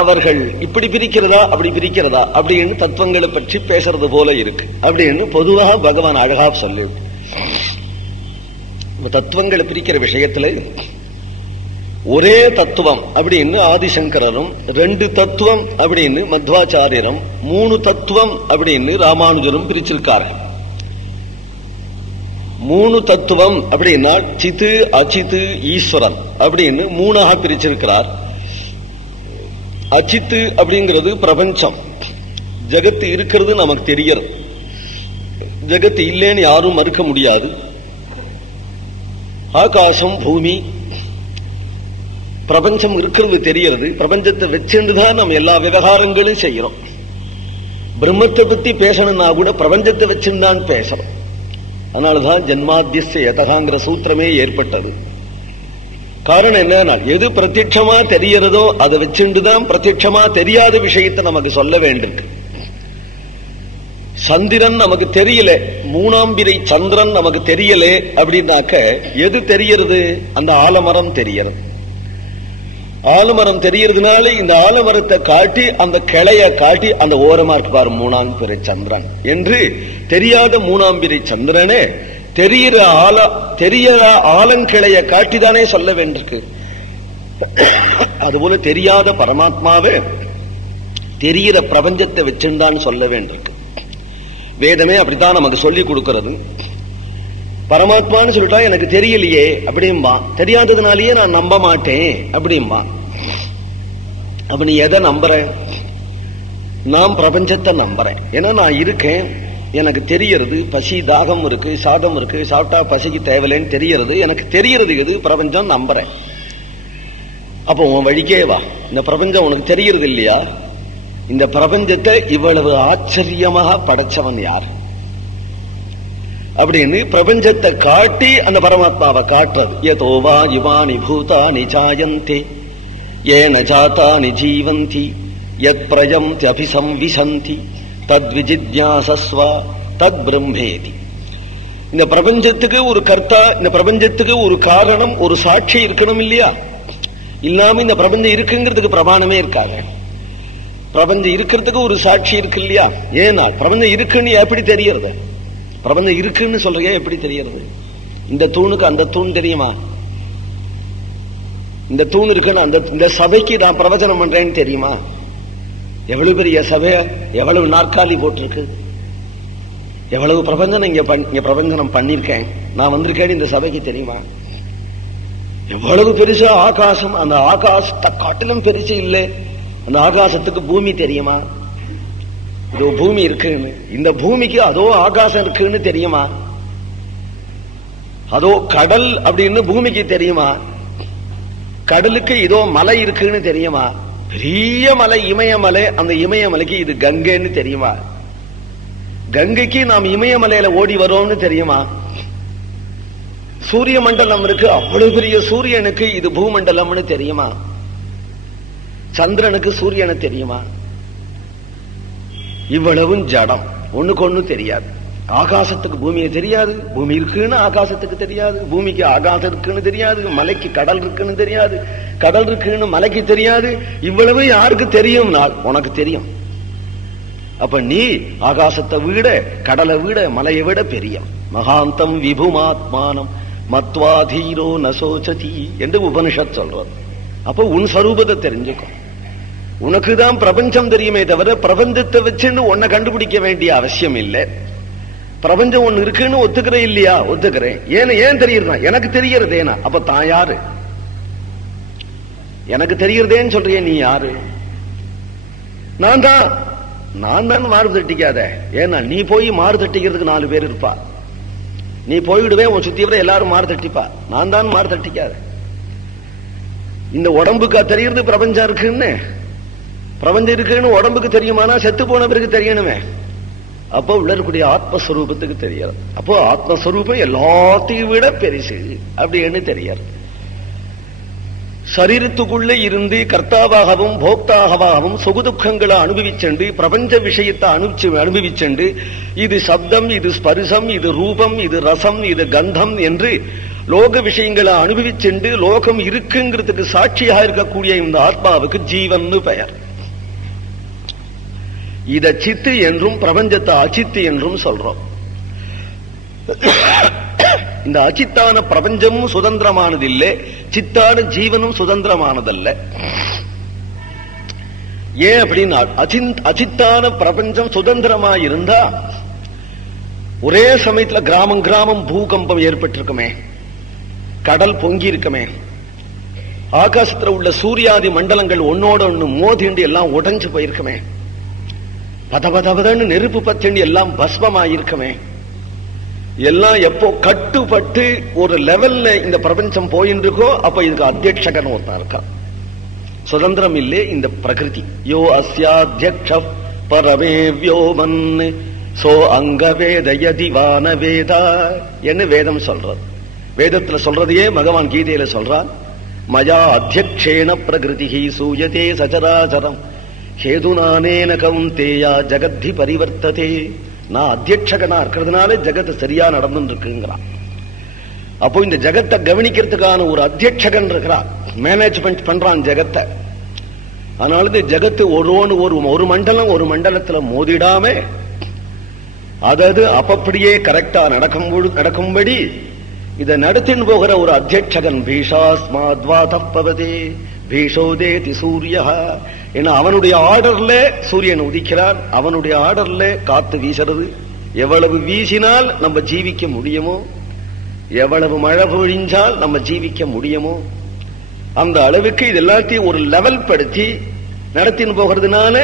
அவர்கள் இப்படி பிரிக்கிறதா அப்படி பிரிக்கிறதா அப்படின்னு தத்துவங்களை பற்றி பேசுறது போல இருக்கு அப்படின்னு பொதுவாக பகவான் அழகா சொல்லி தத்துவங்களை பிரிக்கிற விஷயத்துல ஒரே தத்துவம் அப்படின்னு ஆதிசங்கரரும், 2 தத்துவம் அப்படின்னு மத்வாச்சாரியரும், 3 தத்துவம் அப்படின்னு ராமானுஜரும் பிரிச்சிருக்கார்கள். 3 தத்துவம் அப்படின்னா சித்து அச்சித்து ஈஸ்வரன் அப்படின்னு 3ஆக பிரிச்சிருக்கிறார். அச்சித்து அப்படிங்கிறது பிரபஞ்சம், ஜகத்து இருக்கிறது நமக்கு தெரியறது, ஜகத்து இல்லைன்னு யாரும் மறுக்க முடியாது. ஆகாசம் பூமி பிரபஞ்சம் இருக்கிறது தெரியறது, பிரபஞ்சத்தை வச்சுதான் நம்ம எல்லா விவகாரங்களும் செய்யறோம். பிரம்மத்தை பத்தி பேசணும்னா கூட பிரபஞ்சத்தை வச்சுதான் பேசணும். அதனாலதான் ஜன்மாத்தியஸ்ய யதகாங்கிற சூத்திரமே ஏற்பட்டது. காரணம் என்னன்னா, எது பிரத்யட்சமா தெரியறதோ அதை வச்சுட்டுதான் பிரத்யட்சமா தெரியாத விஷயத்தை நமக்கு சொல்ல வேண்டியிருக்கு. சந்திரன் நமக்கு தெரியல, 3ஆம் பிறை சந்திரன் நமக்கு தெரியல அப்படின்னாக்க எது தெரியறது? அந்த ஆலமரம் தெரியறது. ஆலமரம் தெரியறதுனால இந்த ஆலமரத்தை காட்டி அந்த கிளைய காட்டி அந்த ஓரமா இருப்பார் 3ஆம் பிறை சந்திரன் என்று தெரியாத 3ஆம் பிறை சந்திரனே தெரியற ஆலங்கிளைய காட்டிதானே சொல்ல வேண்டியிருக்கு. அதுபோல தெரியாத பரமாத்மாவே தெரிகிற பிரபஞ்சத்தை வச்சுதான் சொல்ல வேண்டியிருக்கு. வேதமே அப்படித்தான் நமக்கு சொல்லி கொடுக்கிறது. பரமாத்மான்னு சொல்லிட்டா எனக்கு தெரியலையே அப்படிம்பா, தெரியாததுனாலேயே நான் நம்ப மாட்டேன் அப்படிம்பா. அப்ப நீ எதை நம்புற? நான் பிரபஞ்சத்தை நம்புறேன். ஏன்னா நான் இருக்கேன், எனக்கு தெரியறது, பசி தாகம் இருக்கு, சாதம் இருக்கு, சாப்பிட்டா பசிக்கு தேவையில்லைன்னு தெரியறது, எனக்கு தெரியறது எது? பிரபஞ்சம் நம்புறேன். அப்போ உன் வழிக்கே வா. இந்த பிரபஞ்சம் உனக்கு தெரியறது இல்லையா? இந்த பிரபஞ்சத்தை இவ்வளவு ஆச்சரியமாக படைச்சவன் யார் அப்படின்னு பிரபஞ்சத்தை காட்டி அந்த பரமாத்மாவை காட்டுறது. யதோவா இவானி பூதானி ஜாயந்தே ஏன ஜாதானி ஜீவந்தி யத் பிரயந்தி அபிசம்விசந்தி தத்விஜிஜ்ஞாசஸ்வ தத் பிரம்மேதி. இந்த பிரபஞ்சத்துக்கு ஒரு கர்த்தா, இந்த பிரபஞ்சத்துக்கு ஒரு காரணம், ஒரு சாட்சி இருக்கணும் இல்லையா? இல்லாம இந்த பிரபஞ்சம் இருக்குங்கிறதுக்கு பிரமாணமே இருக்காங்க. பிரபஞ்சம் இருக்கிறதுக்கு ஒரு சாட்சி இருக்கு இல்லையா? ஏன்னா பிரபஞ்சம் இருக்குன்னு எப்படி தெரியறது? பிரபஞ்சம் இருக்குன்னு சொல்றீங்க, எப்படி தெரியறது? இந்த தூணுக்கு அந்த தூண் தெரியுமா? இந்த தூண் இருக்குன்னு இந்த சபைக்கு நான் பிரவச்சனம் பண்றேன்னு தெரியுமா? எவ்வளவு பெரிய சபை, எவ்வளவு நாற்காலி போட்டிருக்கு, எவ்வளவு பிரபஞ்சனம் இங்க பிரபஞ்சனம் பண்ணிருக்கேன், நான் வந்திருக்கேன்னு இந்த சபைக்கு தெரியுமா? எவ்வளவு பெருசா ஆகாசம், அந்த ஆகாசத்தை காட்டிலும் பெருசு இல்லை. அந்த ஆகாசத்துக்கு பூமி தெரியுமா? இதோ பூமி இருக்குன்னு, இந்த பூமிக்கு அதோ ஆகாசம் இருக்குன்னு தெரியுமா? அதோ கடல் அப்படின்னு பூமிக்கு தெரியுமா? கடலுக்கு இதோ மலை இருக்குன்னு தெரியுமா? பெரிய மலை இமயமலை, அந்த இமயமலைக்கு இது கங்கைன்னு தெரியுமா? கங்கைக்கு நாம் இமயமலையில ஓடி வரோம்னு தெரியுமா? சூரிய மண்டலம் இருக்கு, அவ்வளவு பெரிய சூரியனுக்கு இது பூமண்டலம்னு தெரியுமா? சந்திரனுக்கு சூரியனை தெரியுமா? இவ்வளவும் ஜடம், ஒண்ணுக்கு ஒண்ணு தெரியாது. ஆகாசத்துக்கு பூமியை தெரியாது, பூமி இருக்குன்னு ஆகாசத்துக்கு தெரியாது, பூமிக்கு ஆகாசம் இருக்குன்னு தெரியாது, மலைக்கு கடல் இருக்குன்னு தெரியாது, கடல் இருக்குன்னு மலைக்கு தெரியாது. இவ்வளவு யாருக்கு தெரியும்? உனக்கு தெரியும். அப்ப நீ ஆகாசத்தை விட, கடலை விட, மலையை விட பெரிய மகாந்தம் விபுமாத்மானம் மத்வாதீரோ நசோச்சதி என்று உபனிஷத் சொல்றது. அப்ப உன் ஸ்வரூபத்தை தெரிஞ்சுக்கும். உனக்குதான் பிரபஞ்சம் தெரியுமே தவிர பிரபஞ்சத்தை வச்சுன்னு உன்னை கண்டுபிடிக்க வேண்டிய அவசியம் இல்லை. பிரபஞ்சம் ஒண்ணு இருக்குன்னு ஒத்துக்கிறேன் இல்லையா? ஒத்துக்கிறேன். ஏன் தெரியுறா? எனக்கு தெரியறதேனா? அப்ப தான் யாரு? எனக்கு தெரியறதேன்னு சொல்றிய, நீ யாரு? நான் தான் மாறு தட்டிக்காத. ஏன்னா நீ போய் மாறு தட்டிக்கிறதுக்கு 4 பேர் இருப்பா. நீ போயிடுவே, உன் சுத்தி விட எல்லாரும் மாறு தட்டிப்பா. நான் தான் மாறு தட்டிக்காத. இந்த உடம்புக்கு தெரியறது பிரபஞ்சம் இருக்குன்னு, பிரபஞ்சம் இருக்குன்னு உடம்புக்கு தெரியுமானா செத்து போன பிறகு தெரியணுமே. அப்போ உள்ள இருக்கக்கூடிய ஆத்மஸ்வரூபத்துக்கு தெரியாது. அப்போ ஆத்மஸ்வரூபம் எல்லாத்தையும் விட பெருசு அப்படின்னு தெரியாது. சரீரத்துக்குள்ள இருந்து கர்த்தாவாகவும் போக்தாகவும் சுகதுக்கங்களை அனுபவிச்சென்று பிரபஞ்ச விஷயத்தை அனுபவிச்சென்று இது சப்தம், இது ஸ்பரிசம், இது ரூபம், இது ரசம், இது கந்தம் என்று லோக விஷயங்களை அனுபவிச்சுண்டு லோகம் இருக்குங்கிறதுக்கு சாட்சியாக இருக்கக்கூடிய இந்த ஆத்மாவுக்கு ஜீவன் பெயர். இத சித்து என்றும் பிரபஞ்சத்தை அச்சித்து என்றும் சொல்றோம். இந்த அச்சித்தான பிரபஞ்சமும் சுதந்திரமானது இல்லை, சித்தான ஜீவனும் சுதந்திரமானதல்ல. ஏன் அப்படின்னா அச்சித்தான பிரபஞ்சம் சுதந்திரமாயிருந்தா ஒரே சமயத்துல கிராமம் கிராமம் பூகம்பம் ஏற்பட்டிருக்குமே, கடல் பொங்கி இருக்குமே, ஆகாசத்துல உள்ள சூரியாதி மண்டலங்கள் ஒன்னோட ஒண்ணு மோதிண்டு எல்லாம் உடைஞ்சு போயிருக்குமே, பதபதன்னு நெருப்பு பத்திண்டு எல்லாம் பஸ்மமாயிருக்குமே, எல்லாம் எப்போ கட்டுப்பட்டு ஒரு லெவல்ல இந்த பிரபஞ்சம் போயின்னு இருக்கோ அப்ப இதுக்கு அத்தியட்சகன் ஒருத்தன் இருக்கான். சுதந்திரம் இல்லே இந்த பிரகிருதி. யோ அஸ்யாத்யக்ஷ பரமே வ்யோமன் சோ அங்க வேத யதிவான வேதா என்ன வேதம் சொல்றது. வேதத்துல சொல்றதையே பகவான் கீதையில சொல்றான். மயா அத்தியக்ஷேன பிரகிருதி சூயதே சச்சராச்சரம் ஹேதுனானேன கௌந்தேயா ஜகத்தி பரிவர்த்ததே. நான் அத்தியட்சகனா இருக்கிறதுனால ஜகத்து சரியா நடந்து இருக்குங்கிறான். அப்போ இந்த ஜகத்தை கவனிக்கிறதுக்கான ஒரு அத்தியட்சகன் இருக்கிறான், மேனேஜ்மெண்ட் பண்றான் ஜகத்தை. அதனால இந்த ஜகத்து ஒரு மண்டலம் ஒரு மண்டலத்துல மோதிடாம அதாவது அப்பப்படியே கரெக்டா நடக்கும்படி இதை நடத்தின்னு போகிற ஒரு அத்தியட்சகன். பீஷாஸ்மாத்வாதப்பவதே பீஷோதேதி சூரிய. ஏன்னா அவனுடைய ஆர்டர்ல சூரியன் உதிக்கிறான், அவனுடைய ஆர்டர்ல காத்து வீசுறது. எவ்வளவு வீசினால் நம்ம ஜீவிக்க முடியுமோ, எவ்வளவு மழை பொழிஞ்சால் நம்ம ஜீவிக்க முடியுமோ அந்த அளவுக்கு இது எல்லாத்தையும் ஒரு லெவல் படுத்தி நடத்தின்னு போகிறதுனால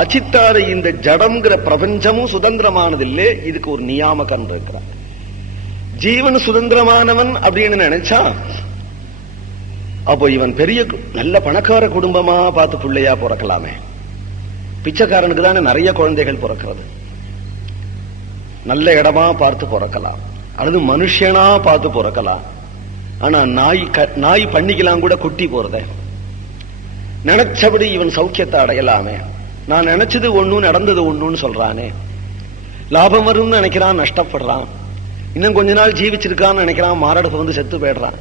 அச்சித்தார இந்த ஜடம்ங்கிற பிரபஞ்சமும் சுதந்திரமானதில்லை, இதுக்கு ஒரு நியாமகன் இருக்கிறான். ஜீவன் சுதந்திரமானவன் அப்படின்னு நினைச்சா அப்போ இவன் பெரிய நல்ல பணக்கார குடும்பமா பார்த்து பிள்ளையா பிறக்கலாமே. பிச்சைக்காரனுக்கு தானே நிறைய குழந்தைகள் பிறக்கிறது. நல்ல இடமா பார்த்து பிறக்கலாம், அல்லது மனுஷனா பார்த்து பிறக்கலாம். ஆனா நாய் பண்ணிக்கலாம் கூட குட்டி போறத நினைச்சபடி இவன் சௌக்கியத்தை அடையலாமே. நான் நினைச்சது ஒண்ணு நடந்தது ஒண்ணுன்னு சொல்றானே. லாபம் வரும்னு நினைக்கிறான், நஷ்டப்படுறான். இன்னும் கொஞ்ச நாள் ஜீவிச்சிருக்கான்னு நினைக்கிறான், மாரடைப்பு வந்து செத்து போயிடுறான்.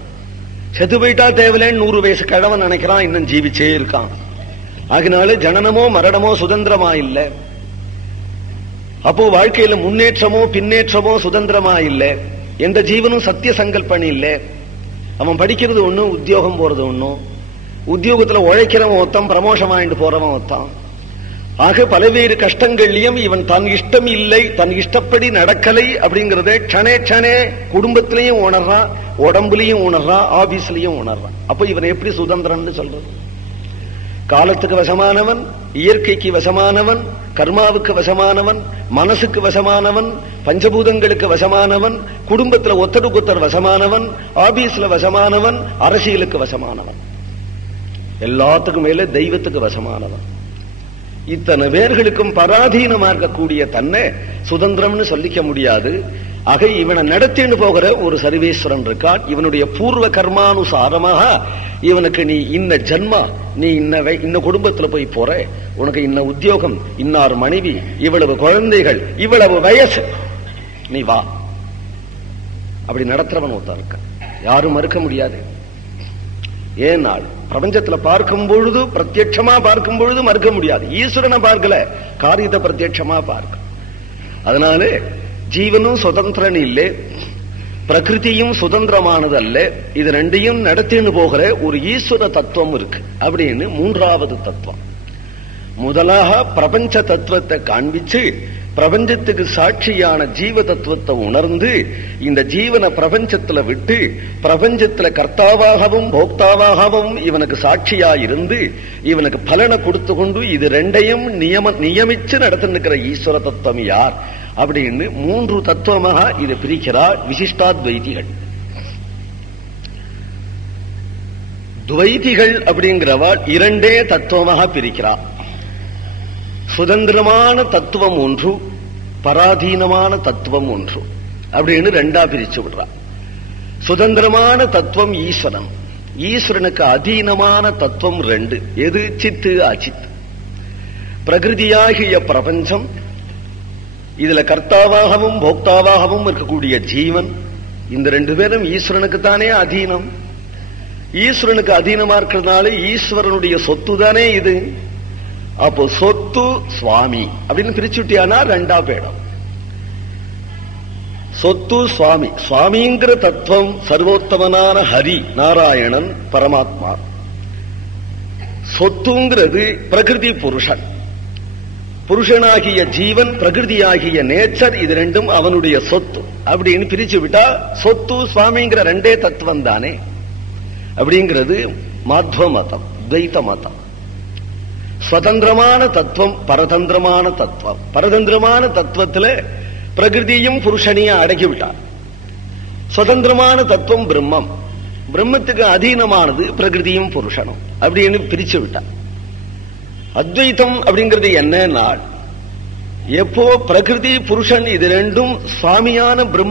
செத்து போயிட்டா தேவையில்லைன்னு 100 வயசு கிழவன் நினைக்கிறான், இன்னும் ஜீவிச்சே இருக்கான். அதனால ஜனனமோ மரணமோ சுதந்திரமா இல்லை. அப்போ வாழ்க்கையில முன்னேற்றமோ பின்னேற்றமோ சுதந்திரமா இல்லை. எந்த ஜீவனும் சத்திய சங்கல்பம் இல்லை. அவன் படிக்கிறது ஒண்ணு, உத்தியோகம் போறது ஒண்ணும். உத்தியோகத்துல உழைக்கிறவன் ஒருத்தன், பிரமோஷம் ஆயிட்டு போறவன் ஒருத்தன். ஆக பல்வேறு கஷ்டங்கள்லயும் இவன் தன் இஷ்டம் இல்லை, தன் இஷ்டப்படி நடக்கலை அப்படிங்கறத க்ஷணே குடும்பத்திலையும் உணர்றான், உடம்புலையும் உணர்றான், ஆபீஸ்லயும் உணர்றான். அப்ப இவன் எப்படி சுதந்திரன்னு சொல்றது? காலத்துக்கு வசமானவன், இயற்கைக்கு வசமானவன், கர்மாவுக்கு வசமானவன், மனசுக்கு வசமானவன், பஞ்சபூதங்களுக்கு வசமானவன், குடும்பத்துல ஒத்தருக்கொத்தர் வசமானவன், ஆபீஸ்ல வசமானவன், அரசியலுக்கு வசமானவன், எல்லாத்துக்கும் மேல தெய்வத்துக்கு வசமானவன். இத்தனை பேர்களுக்கும் பராதீனமா இருக்கக்கூடிய தன்னை சுதந்திரம்னு சொல்லிக்க முடியாது. ஆக இவனை நடத்தின்னு போகிற ஒரு சர்வேஸ்வரன் இருக்கான். இவனுடைய பூர்வ கர்மானுசாரமாக இவனுக்கு நீ இன்ன ஜன்மா, நீ இன்ன குடும்பத்துல போய் போற, உனக்கு இன்ன உத்தியோகம், இன்னார் மனைவி, இவ்வளவு குழந்தைகள், இவ்வளவு வயசு, நீ வா அப்படி நடத்துறவன் ஒருத்தன் இருக்கான். யாரும் மறுக்க முடியாது. ஏனால் பிரபஞ்சத்துல பார்க்கும் பொழுது, பிரத்யட்சமா பார்க்கும் பொழுது மறுக்க முடியாது. ஈஸ்வரனை பார்க்கல, காரியத்தை பிரத்யட்சமா பார்க்க. அதனால ஜீவனும் சுதந்திரன் இல்லை, பிரகிருதியும் சுதந்திரமானது அல்ல. இது ரெண்டையும் நடத்தின்னு போகிற ஒரு ஈஸ்வர தத்துவம் இருக்கு அப்படின்னு மூன்றாவது தத்துவம். முதலாக பிரபஞ்ச தத்துவத்தை காண்பிச்சு பிரபஞ்சத்துக்கு சாட்சியான ஜீவ தத்துவத்தை உணர்ந்து இந்த ஜீவனை பிரபஞ்சத்துல விட்டு பிரபஞ்சத்துல கர்த்தாவாகவும் போக்தாவாகவும் இவனுக்கு சாட்சியா இருந்து இவனுக்கு பலனை கொடுத்து கொண்டு இது ரெண்டையும் நியமிச்சு நடத்திருக்கிற ஈஸ்வர தத்துவம் யார் அப்படின்னு மூன்று தத்துவமாக இது பிரிக்கிறார் விசிஷ்டாத்வைதிகள். துவைதிகள் அப்படிங்கிறவாள் இரண்டே தத்துவமாக பிரிக்கிறார். சுதந்திரமான தத்துவம் ஒன்று, பராதீனமான தத்துவம் ஒன்று அப்படின்னு ரெண்டா பிரிச்சு விடுறார். சுதந்திரமான தத்துவம் ஈஸ்வரன், ஈஸ்வரனுக்கு அதீனமான தத்துவம் ரெண்டு. எது? சித்து அச்சித். பிரகிருதியாகிய பிரபஞ்சம், இதுல கர்த்தாவாகவும் போக்தாவாகவும் இருக்கக்கூடிய ஜீவன், இந்த ரெண்டு பேரும் ஈஸ்வரனுக்கு தானே அதீனம். ஈஸ்வரனுக்கு அதீனமா இருக்கிறதுனால ஈஸ்வரனுடைய சொத்து தானே இது. அப்போ சொத்து சுவாமி அப்படின்னு பிரிச்சுட்டியானா ரெண்டா பேடம். சொத்து சுவாமி. சுவாமிங்கிற தத்துவம் சர்வோத்தமனான ஹரி நாராயணன் பரமாத்மா. சொத்துங்கிறது பிரகிருதி புருஷன். புருஷனாகிய ஜீவன், பிரகிருதியாகிய நேச்சர், இது ரெண்டும் அவனுடைய சொத்து அப்படின்னு பிரிச்சு விட்டா சொத்து சுவாமிங்கிற ரெண்டே தத்துவம் தானே அப்படிங்கிறது மாத்வ மதம், துவைத மதம். சுதந்திரமான தத்துவம், பரதந்திரமான தத்துவம். பரதந்திரமான தத்துவத்துல பிரகிருதியும் புருஷனையும் அடக்கிவிட்டார். சுதந்திரமான தத்துவம் பிரம்மம். பிரம்மத்துக்கு அதீனமானது பிரகிருதியும் புருஷனும் அப்படின்னு பிரிச்சு விட்டார். அத்வைத்தம் அப்படிங்கிறது என்னன்னா, எப்போ பிரகிருதி புருஷன் இது ரெண்டும் சுவாமியான பிரம்ம